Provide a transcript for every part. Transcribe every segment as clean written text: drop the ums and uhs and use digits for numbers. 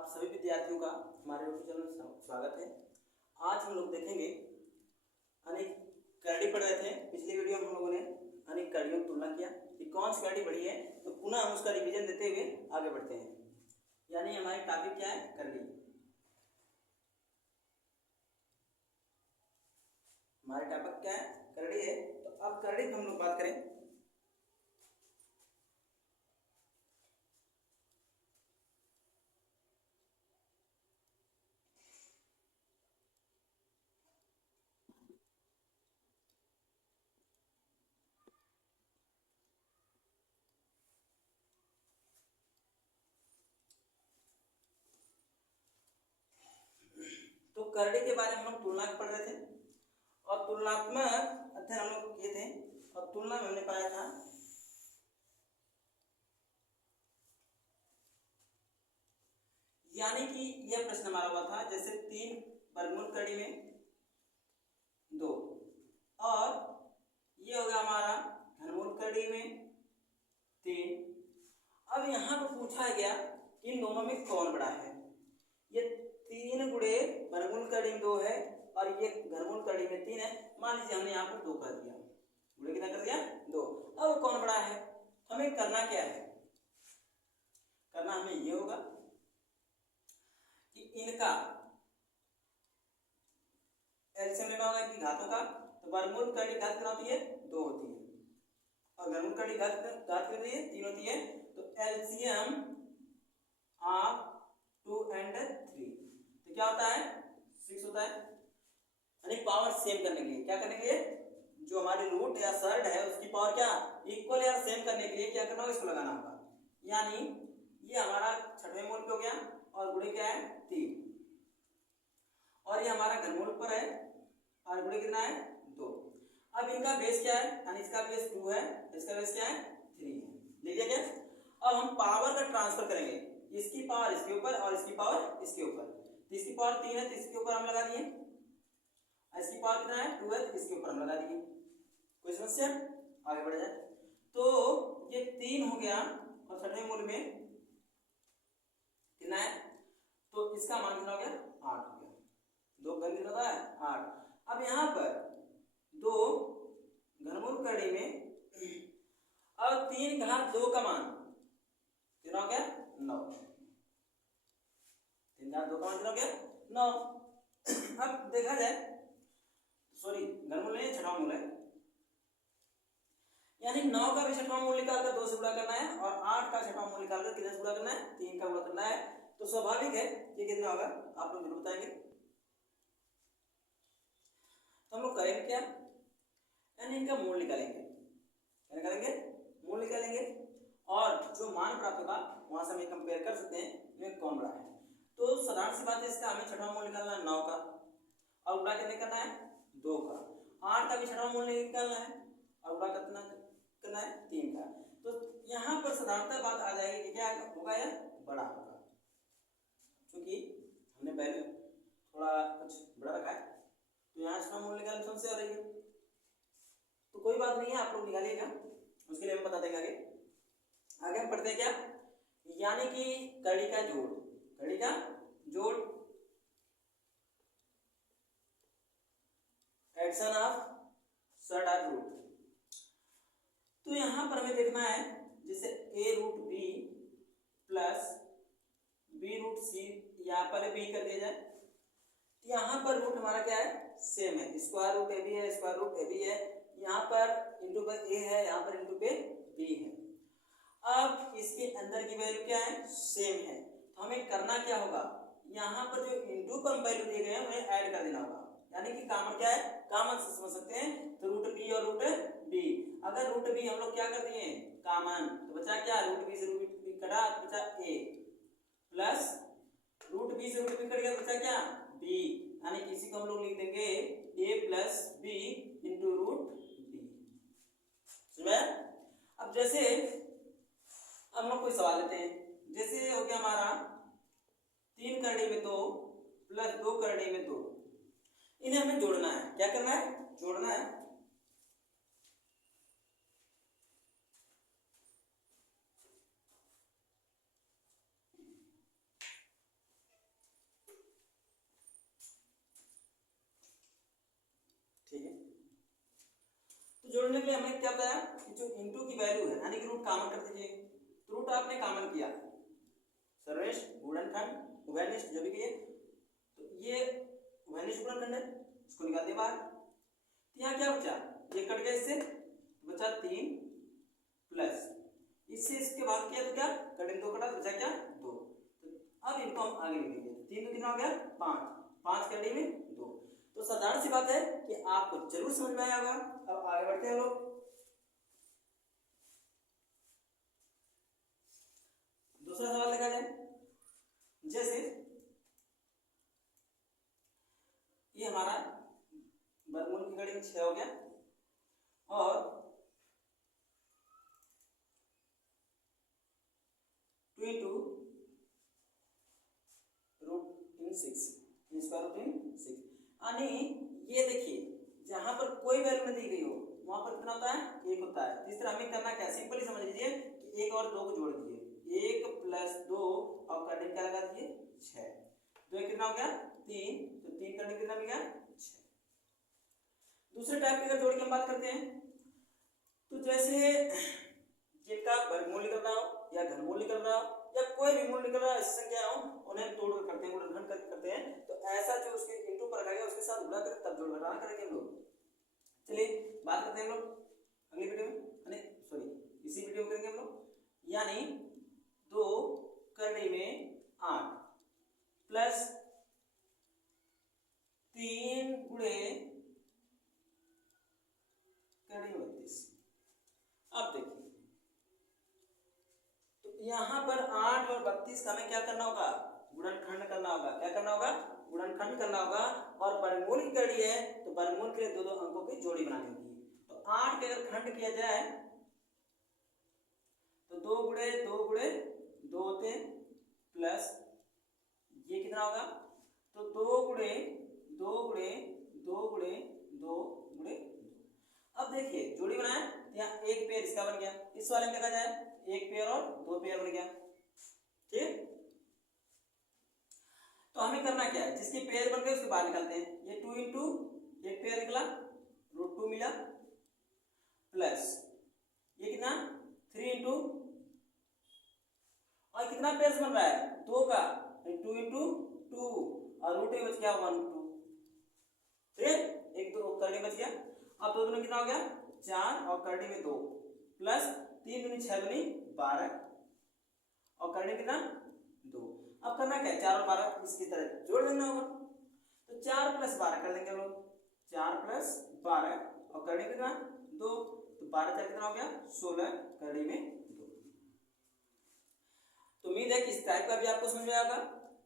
आप सभी विद्यार्थियों का हमारे यूट्यूब चैनल में स्वागत है। आज हम लोग देखेंगे अनेक करड़ी पढ़ रहे थे। पिछली वीडियो में हम लोगों ने अनेक करड़ियों की तुलना किया कि कौन सी करड़ी बड़ी है, तो पुनः हम उसका रिवीजन देते हुए आगे बढ़ते हैं। यानी हमारी टॉपिक क्या है? करड़ी। हमारे टॉपिक क्या है? करड़ी है। तो अब करड़ी की हम लोग बात करें। तो करड़ी के बारे में हम लोग तुलना पढ़ रहे थे और तुलनात्मक अध्ययन हम लोग किए थे और तुलना में हमने पाया था यानी कि यह प्रश्न हमारा हुआ था जैसे 3 वर्गमूल करड़ी में 2 और ये हो गया हमारा घनमूल करड़ी में 3। अब यहाँ पर पूछा गया इन दोनों में कौन बड़ा है। ये 3 गुणे वर्गमूल करड़ी में 2 है और ये घनमूल करड़ी में 3 है। मान लीजिए हमने यहाँ पर 2 कर दिया, गुणे कितना कर दिया? 2। अब कौन बड़ा है? हमें करना क्या है? करना हमें ये होगा कि इनका एलसीएम लेना होगा इनकी घातों का। तो वर्गमूल करड़ी घात कितना होती है? 2 होती है और घनमूल करड़ी घात कितनी होती है? 3 होती है। तो एलसीएम ऑफ 2 and 3 तो क्या होता है? 6 होता है। यानी पावर सेम करने के लिए क्या करने के लिए, जो हमारी रूट या सर्ड है उसकी पावर क्या इक्वल या सेम करने के लिए क्या करना होगा? इसको लगाना होगा। यानी ये हमारा छठवें मूल पे हो गया और गुणे क्या है? 3 और ये हमारा घनमूल पर है और गुणे कितना है? 2। अब इनका बेस क्या है? यानी इसका बेस 2 है, इसका बेस क्या है? 3 है। लिख दिया क्या? अब हम पावर का ट्रांसफर करेंगे, इसकी पावर इसके ऊपर और इसकी पावर इसके ऊपर। तो इसकी पावर 3 है तो इसके ऊपर हम लगा दिए, इसकी पावर कितना है? 2 है, इसके ऊपर हम लगा दिए। कोई समस्या? आगे बढ़ जाए। तो ये 3 हो गया और छठवें मूल में कितना है? तो इसका मान कितना हो गया? 8 हो गया। 2 घन कितना होता है? 8। अब यहाँ पर 2 घनमूल करड़ी में अब 3 घात 2 का मान कितना हो गया? 9। 3 घात 2 का मान कितना हो गया? 9। अब देखा जाए, सॉरी घनमूल नहीं, छठवां मूल है। यानी 9 का भी छठवां मूल निकालकर 2 से गुणा करना है और 8 का छठवां मूल निकालकर कितने से गुणा करना है? 3 का गुणा करना है। तो स्वाभाविक है ये कितना होगा, आप लोग जरूर बताएंगे। तो हम लोग करेंगे क्या? यानी इनका मूल निकालेंगे। क्या निकालेंगे? मूल निकालेंगे और जो मान प्राप्त होगा वहां से हम कंपेयर कर सकते हैं इनमें कौन बड़ा है। तो साधारण सी बात है, इसका हमें छठवां मूल निकालना है 9 का और गुणा कितने करना है? 2 का। 8 का भी छठवां मूल निकालना है और गुणा कितना करना है? 3 का। तो यहाँ पर साधारणतः बात आ जाएगी कि क्या होगा? यह बड़ा होगा, क्योंकि हमने पहले थोड़ा कुछ बड़ा रखा है तो यहाँ छठवां मूल निकालने में समस्या हो रही है। तो कोई बात नहीं है, आप लोग निकालिएगा, उसके लिए हम बता देंगे आगे। आगे हम पढ़ते हैं क्या? यानी कि करड़ी का जोड़, करड़ी का जोड़, एडिशन ऑफ सर्ड और रूट। तो यहां पर हमें देखना है जैसे a root b plus b root c, यहां पर b कर दिया जाए। यहां पर रूट हमारा क्या है? सेम है, स्क्वायर रूट ए बी है, स्क्वायर रूट ए बी है। यहाँ पर इंटू पे a है, यहाँ पर इंटू पे b है। अब इसके अंदर की वैल्यू क्या है? सेम है। तो हमें करना क्या होगा? यहाँ पर जो इंटू पर वैल्यू दिए गए हैं उन्हें ऐड कर देना होगा। यानी कि कॉमन क्या है? कॉमन से समझ सकते हैं। तो रूट बी और रूट बी, अगर रूट बी हम लोग क्या कर दिए? कॉमन, तो बचा क्या? रूट बी से रूट बी कटा तो बचा a प्लस रूट बी से रूट बी कट गया तो बचा क्या? b। यानी कि इसी को हम लोग लिख देंगे a plus B into root B. समझ? अब जैसे हम लोग कोई सवाल लेते हैं, जैसे हो गया हमारा 3 करड़ी में 2 प्लस 2 करड़ी में 2, इन्हें हमें जोड़ना है। क्या करना है? जोड़ना है। ठीक है। तो जोड़ने के लिए हमें क्या बताया कि जो इनटू की वैल्यू है यानी कि रूट कॉमन कर दीजिए। तो रूट आपने कॉमन किया, सर्वनिष्ठ गुणनखंड उभयनिष्ठ जो भी किए, तो ये उभयनिष्ठ गुणनखंड है, इसको निकाल दिया बाहर। तो यहाँ क्या बचा, ये कट गया, इससे बचा 3 प्लस इससे इसके भाग किया तो क्या कट 2 कटा, बचा क्या 2। तो अब इनको हम आगे लिखेंगे, 3 तो कितना हो गया 5, 5 कड़ी में 2। तो साधारण सी बात है कि आपको जरूर समझ में आया होगा। अब आगे बढ़ते हैं लोग। दूसरा सवाल देखा जाए, जैसे ये हमारा वर्गमूल की कड़ी में 6 हो गया और 2 into रूट इन 6 स्क्वायर रूट इन 6, यानी ये देखिए जहां पर कोई वैल्यू नहीं दी गई हो वहां पर कितना होता है 1 होता है। तीसरा हमें करना क्या, सिंपली समझ लीजिए कि 1 और 2 को जोड़ दीजिए, 1 प्लस 2 और करने क्या लगा दीजिए 6, 2 कितना हो गया 3, तो 3 करने कितना मिल गया 6। दूसरे टाइप की अगर जोड़ की हम बात करते हैं तो जैसे जिनका वर्गमूल निकलना हो या घनमूल निकलना हो या कोई भी मूल निकल रहा है, ऐसी संख्या हो उन्हें तोड़कर करते हैं, गुणनखंड करके करते हैं। तो ऐसा जो उसके इनटू पर रखा गया उसके साथ गुणा करें तब जोड़ घटाना करेंगे हम लोग। चलिए बात करते हैं हम लोग अगली वीडियो में, सॉरी इसी वीडियो में करेंगे हम लोग। यानी 2 करने में 8 प्लस 3 गुणे करने में 32। अब देखिए यहाँ पर 8 और 32 का हमें क्या करना होगा, गुणनखंड करना होगा। क्या करना होगा, गुणनखंड करना होगा। और वर्गमूल की कड़ी है तो वर्गमूल के लिए 2 अंकों की जोड़ी बनानी होगी। तो 8 के अगर खंड किया जाए तो 2 गुणे 2 होते हैं प्लस ये कितना होगा, तो 2 गुणे 2 गुणे 2 गुणे 2 गुणे 2। अब देखिए जोड़ी बनाए, यहाँ एक पेयर इसका बन गया, इस वाले में देखा जाए एक पेयर और 2 पेयर बन गया। ठीक, तो हमें करना क्या है, जिसके पेयर बन गए उसके बाहर निकालते हैं। ये 2 इंटू एक पेयर निकला रूट 2 मिला प्लस ये कितना 3 इंटू और कितना पेयर बन रहा है 2 का, 2 इंटू 2 और रूट में बच गया 1 2। ठीक, एक 2 करने बच गया। अब 2 दूनी कितना हो गया 4 और करने में 2 प्लस 3 दूनी 6 दूनी 12 और करने कितना 2। अब करना क्या, 4 और 12 इसकी तरह जोड़ देना होगा। तो 4 प्लस 12 कर देंगे हम लोग, 4 प्लस 12 और करने कितना 2, तो 12 4 कितना हो गया 16 करने में 2। तो उम्मीद है कि इस टाइप का भी आपको समझ में आएगा।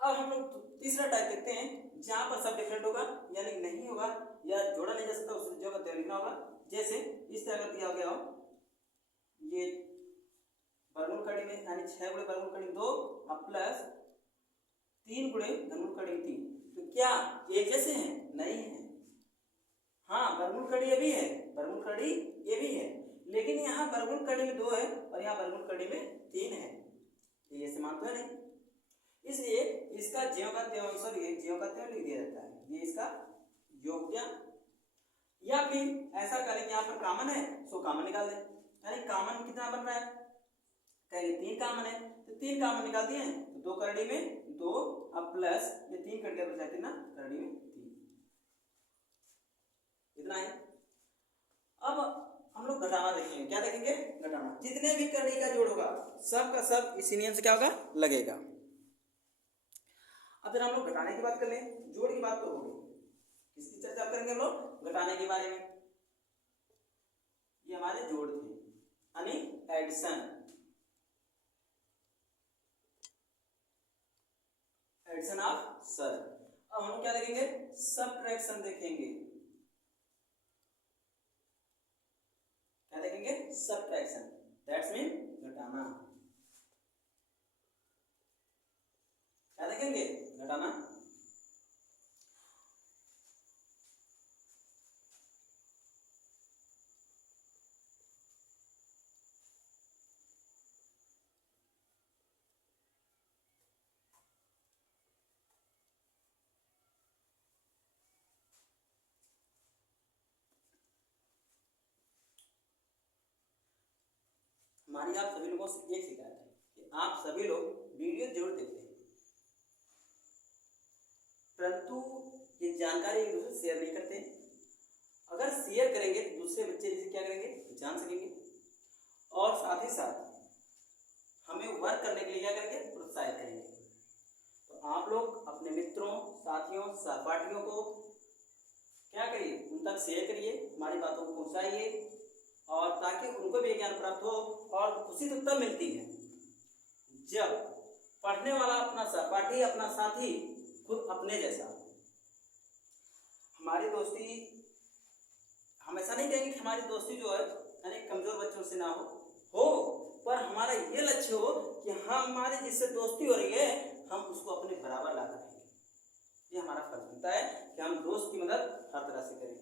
अब हम लोग तीसरा टाइप देखते हैं जहां पर सब डिफरेंट होगा यानी नहीं होगा या जोड़ा नहीं जा सकता, उस जगह पर लिखना होगा। जैसे इस तरह का दिया गया हो, ये वर्गमूल कड़ी में यानी 6 गुणे वर्गमूल कड़ी 2 और प्लस 3 गुणे घनमूल कड़ी 3। तो क्या एक जैसे हैं, नहीं है। हाँ वर्गमूल कड़ी ये भी है, वर्गमूल कड़ी ये भी है, लेकिन यहाँ वर्गमूल कड़ी में 2 है और यहाँ वर्गमूल कड़ी में 3 है, ये समान तो है नहीं। इसलिए इसका ज्यों का त्यों आंसर ये ज्यों का त्यों लिख दिया जाता है, ये इसका योग गया। या फिर ऐसा करें कि यहाँ पर कॉमन है सो कॉमन निकाल दें, यानी कॉमन कितना बन रहा है, कहेंगे 3 कॉमन है तो 3 कॉमन निकाल दिए तो 2 करड़ी में 2 अब प्लस ये 3 कट गया बचा कितना करड़ी में 3, इतना है। अब हम लोग घटाना देखेंगे, क्या देखेंगे घटाना। जितने भी करड़ी का जोड़ होगा सब का सब इसी नियम से क्या होगा लगेगा। अब जरा हम लोग घटाने की बात कर लें, जोड़ की बात तो हो गई, इसकी चर्चा करेंगे हम लोग घटाने के बारे में। ये हमारे जोड़ थे यानी एडिशन, एडिशन ऑफ सर। अब हम लोग क्या देखेंगे सबट्रैक्शन देखेंगे, क्या देखेंगे सबट्रैक्शन, दैट्स मीन घटाना। क्या देखेंगे घटाना। हमारी आप सभी लोगों से एक शिकायत है कि आप सभी लोग वीडियो जरूर देखते हैं, परंतु ये जानकारी एक दूसरे से शेयर नहीं करते। अगर शेयर करेंगे तो दूसरे बच्चे इसे क्या करेंगे, जान सकेंगे, और साथ ही साथ हमें वर्क करने के लिए क्या करेंगे, प्रोत्साहित करेंगे। तो आप लोग अपने मित्रों, साथियों, सहपाठियों को क्या करिए, उन तक शेयर करिए, हमारी बातों को पहुंचाइए, और ताकि उनको भी ज्ञान प्राप्त हो। और खुशी तो तब मिलती है जब पढ़ने वाला अपना सहपाठी, अपना साथी खुद अपने जैसा। हमारी दोस्ती, हम ऐसा नहीं कहेंगे कि हमारी दोस्ती जो है यानी कमजोर बच्चों से ना हो, पर हमारा ये लक्ष्य हो कि हाँ, हमारी जिससे दोस्ती हो रही है हम उसको अपने बराबर ला करेंगे। ये हमारा फर्ज बनता है कि हम दोस्त की मदद हर तरह से करें,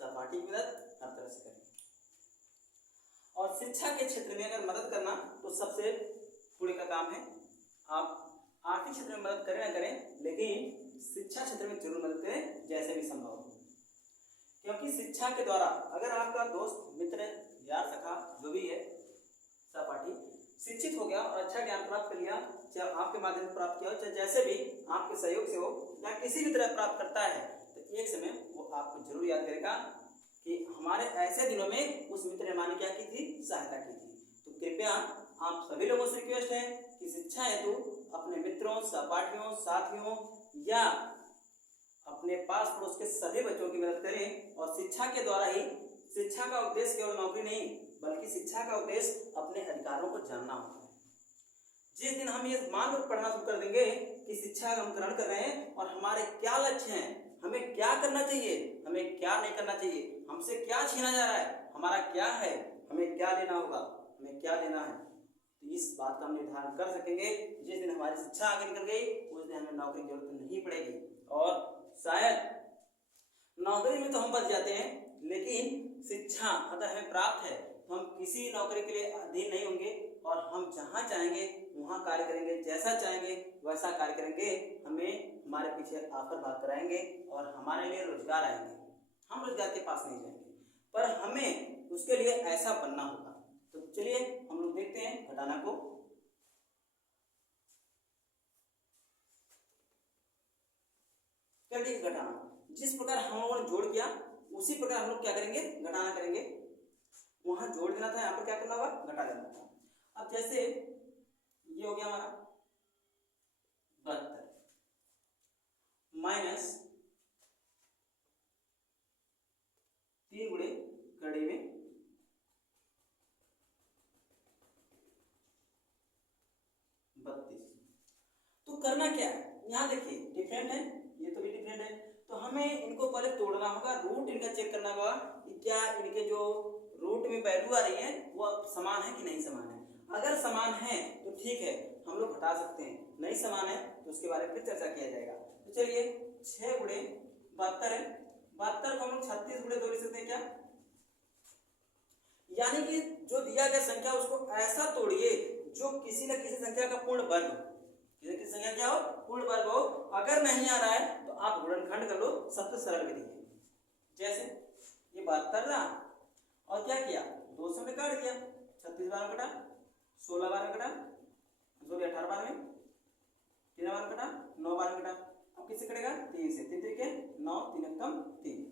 सहपाठी की मदद हर तरह से करें। और शिक्षा के क्षेत्र में अगर मदद करना तो सबसे पुण्य का काम है। आप आर्थिक क्षेत्र में मदद करें ना करें, लेकिन शिक्षा क्षेत्र में जरूर मदद करें जैसे भी संभव हो, क्योंकि शिक्षा के द्वारा अगर आपका दोस्त, मित्र, यार, सखा जो भी है, सहपाठी शिक्षित हो गया और अच्छा ज्ञान प्राप्त कर लिया, चाहे आपके माध्यम से प्राप्त किया हो, चाहे जैसे भी आपके सहयोग से हो या किसी भी तरह प्राप्त करता है, तो एक समय वो आपको जरूर याद करेगा कि हमारे ऐसे दिनों में उस मित्र ने हमारी क्या की थी, सहायता की थी। तो कृपया आप सभी लोगों से रिक्वेस्ट है कि शिक्षा हेतु अपने मित्रों, सहपाठियों, साथियों या अपने पास पड़ोस के सभी बच्चों की मदद करें। और शिक्षा के द्वारा ही, शिक्षा का उद्देश्य केवल नौकरी नहीं, बल्कि शिक्षा का उद्देश्य अपने अधिकारों को जानना होता है। जिस दिन हम ये मान कर पढ़ना शुरू कर देंगे कि शिक्षा हम ग्रहण कर रहे हैं और हमारे क्या लक्ष्य हैं, हमें क्या करना चाहिए, हमें क्या नहीं करना चाहिए, हमसे क्या छीना जा रहा है, हमारा क्या है, हमें क्या लेना होगा, हमें क्या लेना है, तो इस बात का हम निर्धारण कर सकेंगे। जिस दिन हमारी शिक्षा आगे निकल गई उस दिन हमें नौकरी की जरूरत नहीं पड़ेगी। और शायद नौकरी में तो हम बच जाते हैं, लेकिन शिक्षा अगर हमें प्राप्त है तो हम किसी नौकरी के लिए अधीन नहीं होंगे और हम जहाँ चाहेंगे वहाँ कार्य करेंगे, जैसा चाहेंगे वैसा कार्य करेंगे। हमें हमारे पीछे आफर भाग कराएंगे और हमारे लिए रोजगार आएंगे। हम रोजगार के पास नहीं जाएंगे, पर हमें उसके लिए ऐसा बनना होगा। तो चलिए हम लोग देखते हैं घटाना को। चलिए घटाना, जिस प्रकार हम लोगों ने जोड़ किया उसी प्रकार हम लोग क्या करेंगे, घटाना करेंगे। वहां जोड़ देना था, यहाँ पर क्या करना होगा, घटा देना था। अब जैसे ये हो गया हमारा 72 माइनस 3 गुणे कड़ी में 32। तो करना क्या है, यहाँ देखिए डिफरेंट है, ये तो भी डिफरेंट है, तो हमें इनको पहले तोड़ना होगा, रूट इनका चेक करना होगा कि क्या इनके जो रूट में वैल्यू आ रही है वो समान है कि नहीं समान है। अगर समान है तो ठीक है, हम लोग घटा सकते हैं, नहीं समान है तो उसके बारे में फिर चर्चा किया जाएगा। तो चलिए 6 गुणे 72 है, 72 को हम लोग 36 गुणे 2 लिख सकते हैं क्या, यानी कि जो दिया गया संख्या उसको ऐसा तोड़िए जो किसी न किसी संख्या का पूर्ण वर्ग हो, किसी की संख्या क्या हो, पूर्ण वर्ग हो। अगर नहीं आ रहा है तो आप गुणनखंड कर लो, सबसे सरल विधि है। जैसे ये 72 रहा और क्या किया, 2 से हमने काट दिया, 36 बार कटा, 16 बार कटा, सॉरी 18 बार में, 3 बार कटा, 9 बार कटा। अब किससे कटेगा, 3 से, 3 तरीके 9, 3 कम 3।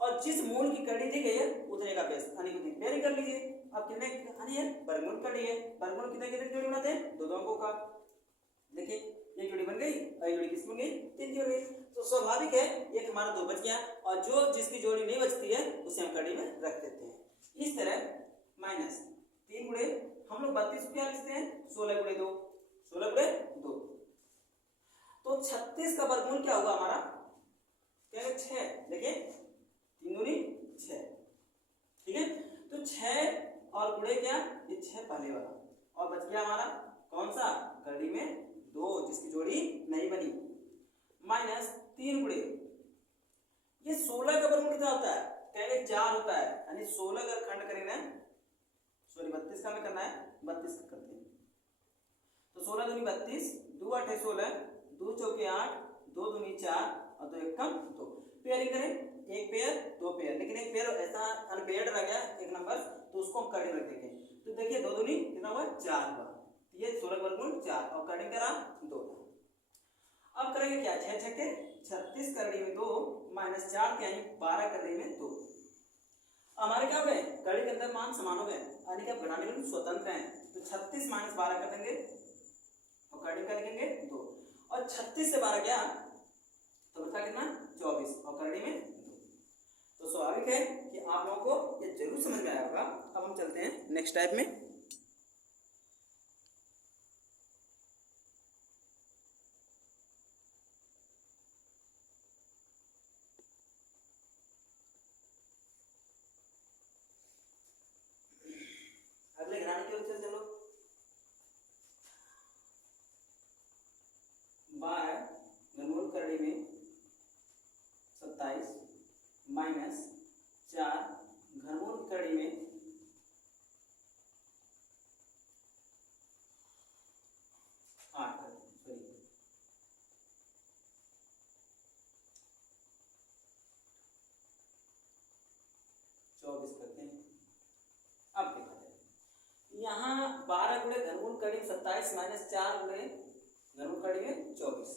और जिस मूल की कड़ी दी गई है उतने का बेस यानी कि पेयरिंग कर लीजिए। अब कितने यानी है, वर्गमूल कड़ी है, वर्गमूल कितने कितने जोड़ी बनाते हैं, 2 अंकों का। देखिए ये जोड़ी बन गई और ये जोड़ी किसकी बन गई, 3 की बन गई। तो स्वाभाविक है एक हमारा 2 बच गया और जो जिसकी जोड़ी नहीं बचती है उसे हम कड़ी में रख देते हैं। इस तरह माइनस 3 गुणे हम लोग 32 को क्या लिखते हैं, 16 गुणे 2, 16 गुणे 2। तो 36 का वर्गमूल क्या होगा हमारा, क्या है 6, देखिए 3 दूनी 6, ठीक है। तो 6 और गुणे क्या, ये 6 पहले वाला, और बच गया हमारा कौन सा, कड़ी में 2 जिसकी जोड़ी नहीं बनी, माइनस 3 गुणे ये 16 का वर्गमूल कितना होता है, कहेंगे 4 होता है, यानी 16 अगर खंड करेंगे, सॉरी 32 का हमें करना है, 32 का करते हैं। तो 16 दूनी 32, 2 8 16, 2 चौके 8, 2 दूनी 4 और 2 एकम 2। पेयरिंग करें, एक पेयर 2 पेयर, लेकिन एक पेयर ऐसा अनपेयर्ड रह गया एक नंबर, तो उसको हम कड़ी रख देंगे। तो देखिए 2 दूनी कितना हुआ 4 हुआ, ये 16 वर्गमूल 4 और करड़ी करा 2। अब करेंगे क्या, 6 छक्के 36 करड़ी में 2 माइनस 4 क्या है 12 करड़ी में 2। हमारे क्या हो गए, कड़ी के अंदर मान समान हो गए, यानी कि घटाने में स्वतंत्र हैं। तो 36 माइनस 12 कर देंगे और कड़ी का लिखेंगे 2, और 36 से 12 गया तो बचा कितना 24 और करड़ी में 2। तो स्वाभाविक है कि आप लोगों को ये जरूर समझ में आया होगा। अब हम चलते हैं नेक्स्ट टाइप में। अगले घराने की ओर चलो। 12 घनमूल करड़ी में 27 माइनस 4 घनमूल करड़ी में 8 24 करते हैं। अब देखा जाए यहाँ 12 गुणे घनमूल कड़ी 27 माइनस 4 गुणे घनमूल कड़ी में 24,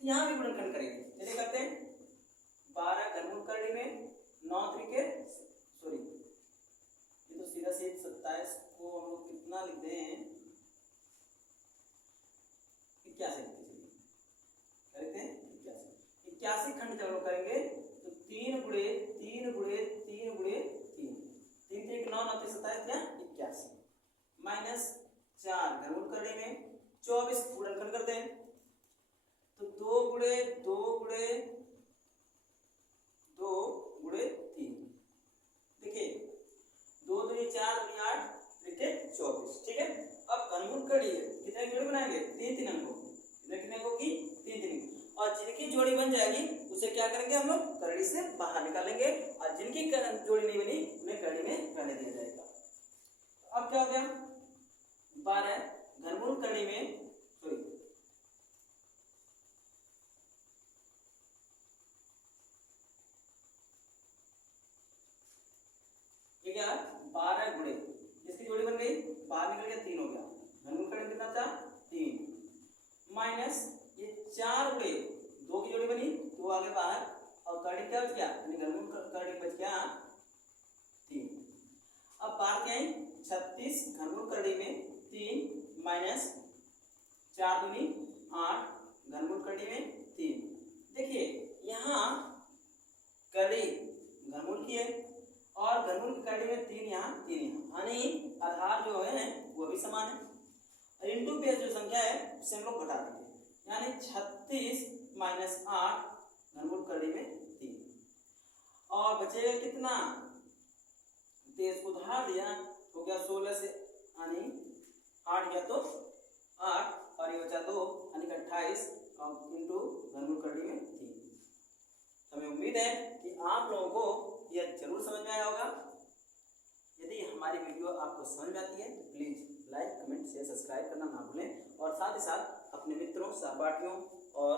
तो यहाँ भी गुणनखंड करेंगे। चलिए करते हैं। 12 घनमूल कड़ी में 9 त्रिके सॉरी ये तो सीधा सीधा 27 को हम लोग कितना लिखते हैं 81 लिखते हैं 81 खंड जब लोग करेंगे तो 3 गुणे 3 गुणे 3 गुणे 3 3 3 9 9 27 क्या 81 माइनस 4 घनमूल करड़ी में 24 गुणनखंड करते हैं। तो 2 गुणे 2 गुणे 2 गुणे 3, देखिए 2 दूनी 4 दूनी 8 लिखे 24, ठीक है। अब घनमूल कड़ी कितने जोड़ी बनाएंगे 3 अंकों, कितने अंकों की 3 और जिनकी जोड़ी बन जाएगी उसे क्या करेंगे हम लोग करड़ी से बाहर निकालेंगे, और जिनकी जोड़ी नहीं बनी उन्हें करड़ी में रहने दिया जाएगा। अब क्या हो गया 12 घनमूल करड़ी में सॉरी ये क्या 12 गुणे इसकी जोड़ी बन गई, बाहर निकल गया 3 हो गया, घनमूल करड़ी कितना था 3 माइनस ये 4 गुणे 2 की जोड़ी बनी तो आगे बाहर, और करड़ी क्या बच गया यानी घनमूल करड़ी बच गया 3। अब बाहर क्या है 36 घनमूल करड़ी में 3 माइनस 4 दूनी 8 घनमूल करड़ी में 3। देखिए यहाँ करड़ी घनमूल की है और घनमूल की करड़ी में 3 यहाँ 3 यहाँ, यानी आधार जो है वो भी समान है। इंटू पे जो संख्या है उसे हम लोग घटा देंगे, यानी 36 माइनस 8 घनमूल करड़ी में 3, और बचेगा कितना 23 को उधार दिया हो गया 16 से, यानी 8 गया तो 8 और ये बचा 2 यानी 28 इंटू घनमूल करड़ी में 3। हमें उम्मीद है कि आप लोगों को यह जरूर समझ में आया होगा। यदि हमारी वीडियो आपको समझ में आती है तो please like comment share subscribe करना ना भूलें, और साथ ही साथ अपने मित्रों सहपाठियों और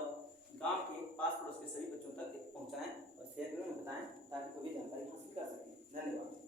गांव के पास पड़ोस के सभी बच्चों तक पहुंचाएं और शेयर में बताएं ताकि कोई जानकारी हासिल कर सकें। धन्यवाद।